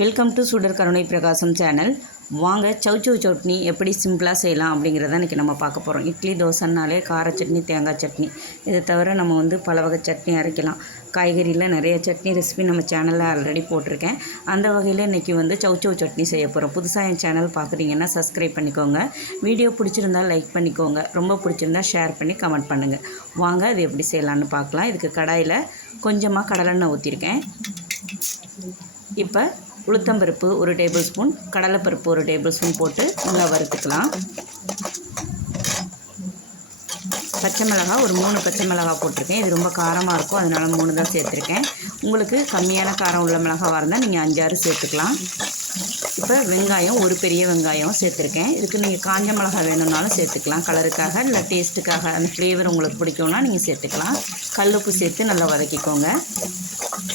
Welcome to சுடர் கருணை பிரகாசம் சேனல் வாங்க சௌச்சௌ சட்னி எப்படி சிம்பிளாக செய்யலாம் அப்படிங்கிறத இன்றைக்கி நம்ம பார்க்க போகிறோம் இட்லி தோசைனாலே கார சட்னி தேங்காய் சட்னி. இதை தவிர நம்ம வந்து பல வகை சட்னி அரைக்கலாம். காய்கறியில் நிறைய சட்னி ரெசிபி நம்ம சேனலில் ஆல்ரெடி போட்டிருக்கேன். அந்த வகையில் இன்றைக்கி வந்து சௌச்சௌ சட்னி செய்ய போகிறோம் புதுசாக என் சேனல் பார்க்குறீங்கன்னா சப்ஸ்கிரைப் பண்ணிக்கோங்க. வீடியோ பிடிச்சிருந்தா லைக் பண்ணிக்கோங்க. ரொம்ப பிடிச்சிருந்தா ஷேர் பண்ணி கமெண்ட் பண்ணுங்கள் வாங்க அது எப்படி செய்யலான்னு பார்க்கலாம். இதுக்கு கடாயில் கொஞ்சமாக கடலெண்ணெய் ஊற்றிருக்கேன் இப்போ உளுத்தம்பருப்பு ஒரு டேபிள் ஸ்பூன் கடலைப்பருப்பு ஒரு டேபிள் ஸ்பூன் போட்டு நல்லா வறுத்துக்கலாம். பச்சை மிளகாய் ஒரு மூணு பச்சை மிளகாய் போட்டிருக்கேன். இது ரொம்ப காரமாக இருக்கும் அதனால மூணு தான் சேர்த்துருக்கேன். உங்களுக்கு கம்மியான காரம் உள்ள மிளகாவாக இருந்தால் நீங்கள் அஞ்சாறு சேர்த்துக்கலாம். இப்போ வெங்காயம் ஒரு பெரிய வெங்காயம் சேர்த்துருக்கேன். இதுக்கு நீங்கள் காஞ்ச மிளகாய் வேணும்னாலும் சேர்த்துக்கலாம். கலருக்காக இல்லை டேஸ்ட்டுக்காக அந்த ஃப்ளேவர் உங்களுக்கு பிடிக்கும்னா நீங்கள் சேர்த்துக்கலாம். கல்லுப்பு சேர்த்து நல்லா வதக்கிக்கோங்க.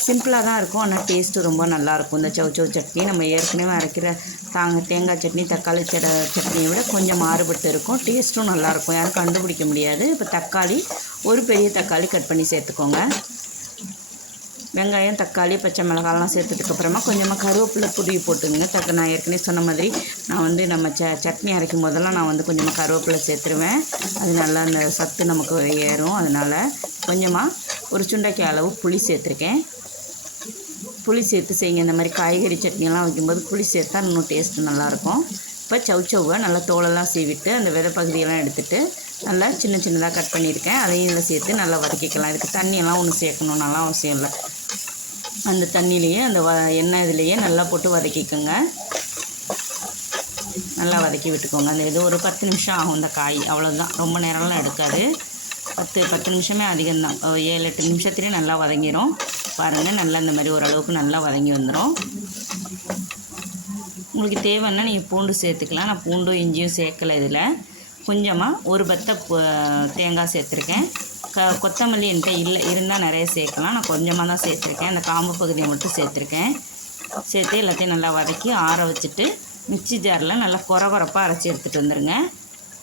சிம்பிளாக தான் இருக்கும். ஆனால் டேஸ்ட்டு ரொம்ப நல்லாயிருக்கும் இந்த சௌ சௌ சட்னி நம்ம ஏற்கனவே அரைக்கிற தாங்க தேங்காய் சட்னி தக்காளி சட சட்னியை விட கொஞ்சம் மாறுபட்டு இருக்கும். டேஸ்ட்டும் நல்லாயிருக்கும் யாரும் கண்டுபிடிக்க முடியாது. இப்போ தக்காளி ஒரு பெரிய தக்காளி கட் பண்ணி சேர்த்துக்கோங்க. வெங்காயம் தக்காளி பச்சை மிளகாலாம் சேர்த்ததுக்கப்புறமா கொஞ்சமாக கருவேப்பிலை புதிய போட்டுங்க தக்க நான் ஏற்கனவே சொன்ன மாதிரி நான் வந்து நம்ம ச சட்னி அரைக்கும் போதெல்லாம் நான் வந்து கொஞ்சமாக கருவேப்பிலை சேர்த்துருவேன். அது நல்லா அந்த சத்து நமக்கு ஏறும். அதனால் கொஞ்சமாக ஒரு சுண்டைக்காய் அளவு புளி சேர்த்துருக்கேன். புளி சேர்த்து செய்யுங்க. இந்த மாதிரி காய்கறி சட்னியெல்லாம் வைக்கும்போது புளி சேர்த்தா இன்னும் டேஸ்ட்டு நல்லாயிருக்கும். இப்போ சவுச்சவை நல்லா தோலெல்லாம் சீவிட்டு அந்த விதை பகுதியெல்லாம் எடுத்துகிட்டு நல்லா சின்ன சின்னதாக கட் பண்ணியிருக்கேன். அதையும் இதில் சேர்த்து நல்லா வதக்கிக்கலாம். இதுக்கு தண்ணியெல்லாம் ஒன்று சேர்க்கணும் நல்லா அவசியம் இல்லை. அந்த தண்ணியிலையே அந்த வ எண்ணெய் இதுலேயே நல்லா போட்டு வதக்கிக்கோங்க. நல்லா வதக்கி விட்டுக்கோங்க. அந்த இது ஒரு பத்து நிமிஷம் ஆகும் இந்த காய். அவ்வளோதான் ரொம்ப நேரம்லாம் எடுக்காது. பத்து பத்து நிமிஷமே அதிகம்தான். ஏழு எட்டு நிமிஷத்துலேயே நல்லா வதங்கிடும் பாருங்கள் நல்லா இந்த மாதிரி ஓரளவுக்கு நல்லா வதங்கி வந்துடும் உங்களுக்கு தேவைன்னா நீங்கள் பூண்டு சேர்த்துக்கலாம். நான் பூண்டும் இஞ்சியும் சேர்க்கலை இதில். கொஞ்சமாக ஒரு பத்தை தேங்காய் சேர்த்துருக்கேன். க கொத்தமல்லி என்கிட்ட இல்லை இருந்தால் நிறைய சேர்க்கலாம். நான் கொஞ்சமாக தான் சேர்த்துருக்கேன். அந்த காம்பு பகுதியை மட்டும் சேர்த்துருக்கேன். சேர்த்து எல்லாத்தையும் நல்லா வதக்கி ஆற வச்சுட்டு மிக்ஸி ஜாரில் நல்லா குற குறப்பாக அரைச்சி எடுத்துகிட்டு வந்துடுங்க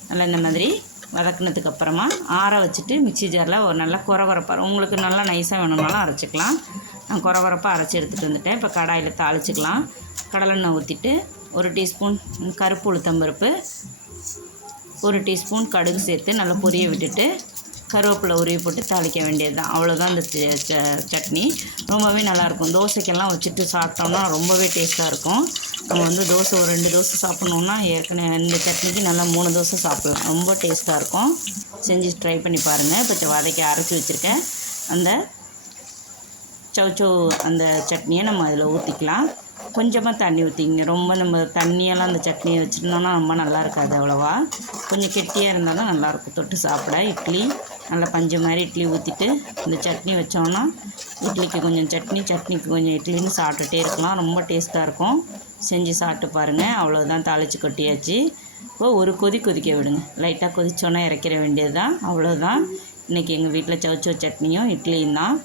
நல்லா இந்த மாதிரி வதக்குனதுக்கு அப்புறமா ஆற வச்சுட்டு மிக்ஸி ஜாரில் ஒரு நல்லா குறை குறைப்பாக உங்களுக்கு நல்லா நைஸாக வேணும்னாலும் அரைச்சிக்கலாம். நான் குறை குறைப்பாக அரைச்சி எடுத்துகிட்டு வந்துட்டேன். இப்போ கடாயில் தாளிச்சிக்கலாம். கடலெண்ணெய் ஊற்றிட்டு ஒரு டீஸ்பூன் கருப்பு உளுத்தம்பருப்பு ஒரு டீஸ்பூன் கடுகு சேர்த்து நல்லா பொரிய விட்டுட்டு கருவேப்பிலை உருவி போட்டு தாளிக்க வேண்டியது தான் அவ்வளோதான் இந்த ச- சட்னி. ரொம்பவே நல்லாயிருக்கும். தோசைக்கெல்லாம் வச்சுட்டு சாப்பிட்டோம்னா ரொம்பவே டேஸ்ட்டாக இருக்கும். நம்ம வந்து தோசை ஒரு ரெண்டு தோசை சாப்பிட்ணுன்னா ஏற்கனவே இந்த சட்னிக்கு நல்லா மூணு தோசை சாப்பிட்லாம். ரொம்ப டேஸ்ட்டாக இருக்கும். செஞ்சு ட்ரை பண்ணி பாருங்கள் இப்போ வதக்கி அரைச்சி வச்சுருக்கேன். அந்த சவுச்சோ அந்த சட்னியை நம்ம அதில் ஊற்றிக்கலாம் கொஞ்சமாக தண்ணி ஊற்றிங்க ரொம்ப நம்ம தண்ணியெல்லாம் அந்த சட்னியை வச்சுருந்தோம்னா ரொம்ப நல்லா இருக்காது அவ்வளோவா. கொஞ்சம் கெட்டியாக இருந்தால் தான் நல்லாயிருக்கும். தொட்டு சாப்பிட. இட்லி நல்லா பஞ்சு மாதிரி இட்லி ஊற்றிட்டு இந்த சட்னி வச்சோன்னா இட்லிக்கு கொஞ்சம் சட்னி சட்னிக்கு கொஞ்சம் இட்லின்னு சாப்பிட்டுட்டே இருக்கலாம். ரொம்ப டேஸ்ட்டாக இருக்கும். செஞ்சு சாப்பிட்டு பாருங்கள் அவ்வளோதான் தாளித்து கொட்டியாச்சு. இப்போ ஒரு கொதி கொதிக்க விடுங்க. லைட்டாக கொதிச்சோன்னா இறக்கிற வேண்டியது தான் அவ்வளோதான் இன்றைக்கி எங்கள் வீட்டில் சவுச்சோ சட்னியும் இட்லியும் தான்.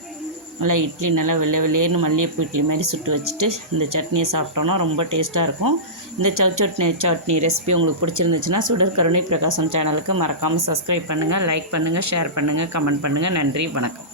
நல்லா இட்லி நல்லா வெள்ளை வெள்ளையேன்னு மல்லிகைப்பூ இட்லி மாதிரி சுட்டு வச்சுட்டு இந்த சட்னியை சாப்பிட்டோன்னா ரொம்ப டேஸ்ட்டாக இருக்கும். இந்த சவ் சட்னி சட்னி ரெசிபி உங்களுக்கு பிடிச்சிருந்துச்சுன்னா சுடர் கருணை பிரகாசம் சேனலுக்கு மறக்காமல் சப்ஸ்கிரைப் பண்ணுங்கள் லைக் பண்ணுங்கள் ஷேர் பண்ணுங்கள் கமெண்ட் பண்ணுங்கள் நன்றி வணக்கம்.